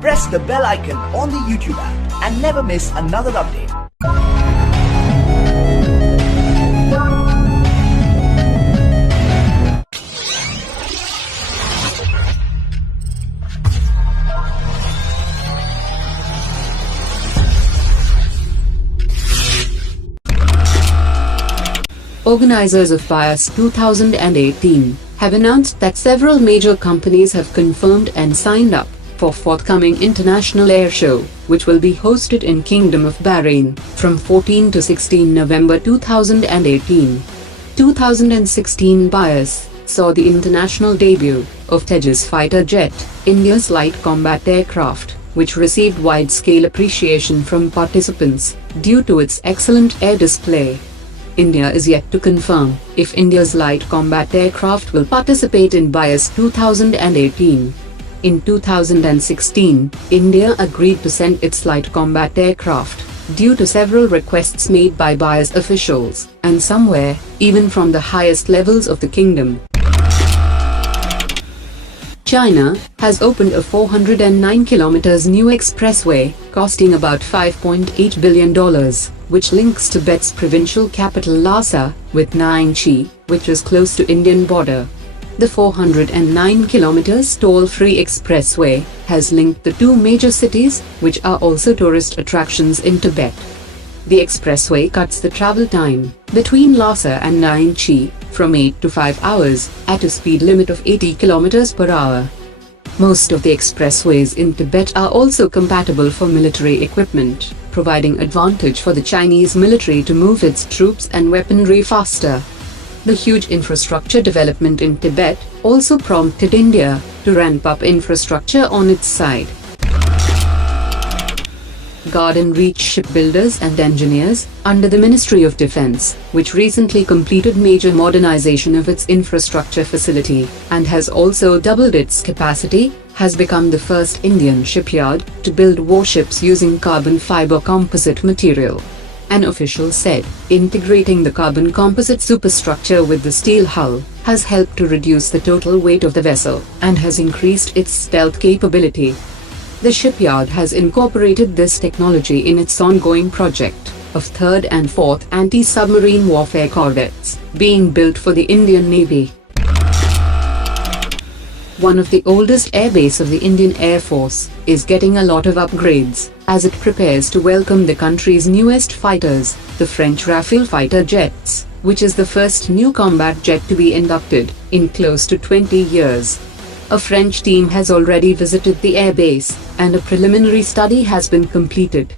Press the bell icon on the YouTube app and never miss another update. Organizers of BIAS 2018 have announced that several major companies have confirmed and signed up for forthcoming International Air Show, which will be hosted in Kingdom of Bahrain from 14 to 16 November 2018. 2016 BIAS saw the international debut of Tejas fighter jet, India's light combat aircraft, which received wide-scale appreciation from participants due to its excellent air display. India is yet to confirm if India's light combat aircraft will participate in BIAS 2018. In 2016, India agreed to send its light combat aircraft due to several requests made by BIAS officials, and somewhere, even from the highest levels of the kingdom. China has opened a 409 km new expressway, costing about $5.8 billion, which links Tibet's provincial capital Lhasa with Ningxi, which is close to Indian border. The 409 km toll-free expressway has linked the two major cities, which are also tourist attractions in Tibet. The expressway cuts the travel time between Lhasa and Ningxi from 8 to 5 hours at a speed limit of 80 km per hour. Most of the expressways in Tibet are also compatible for military equipment, providing advantage for the Chinese military to move its troops and weaponry faster. The huge infrastructure development in Tibet also prompted India to ramp up infrastructure on its side. Garden Reach Shipbuilders and Engineers, under the Ministry of Defence, which recently completed major modernization of its infrastructure facility and has also doubled its capacity, has become the first Indian shipyard to build warships using carbon fiber composite material. An official said, integrating the carbon composite superstructure with the steel hull has helped to reduce the total weight of the vessel and has increased its stealth capability. The shipyard has incorporated this technology in its ongoing project of 3rd and 4th anti-submarine warfare corvettes being built for the Indian Navy. One of the oldest airbase of the Indian Air Force is getting a lot of upgrades as it prepares to welcome the country's newest fighters, the French Rafale fighter jets, which is the first new combat jet to be inducted in close to 20 years. A French team has already visited the airbase, and a preliminary study has been completed.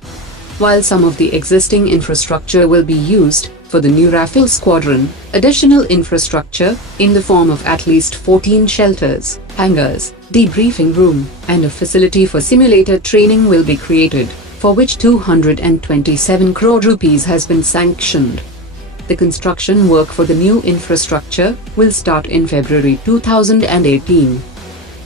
While some of the existing infrastructure will be used for the new Rafale squadron, additional infrastructure, in the form of at least 14 shelters, hangars, debriefing room, and a facility for simulator training will be created, for which 227 crore rupees has been sanctioned. The construction work for the new infrastructure will start in February 2018.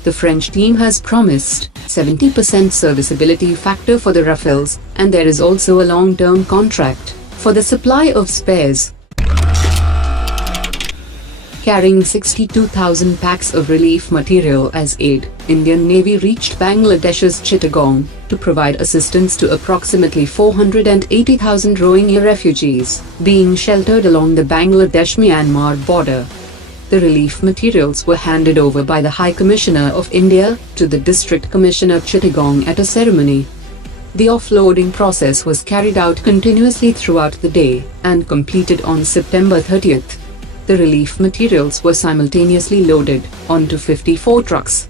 The French team has promised 70% serviceability factor for the Rafales, and there is also a long-term contract for the supply of spares. Carrying 62,000 packs of relief material as aid, Indian Navy reached Bangladesh's Chittagong to provide assistance to approximately 480,000 Rohingya refugees being sheltered along the Bangladesh-Myanmar border. The relief materials were handed over by the High Commissioner of India to the District Commissioner Chittagong at a ceremony. The offloading process was carried out continuously throughout the day and completed on September 30th. The relief materials were simultaneously loaded onto 54 trucks.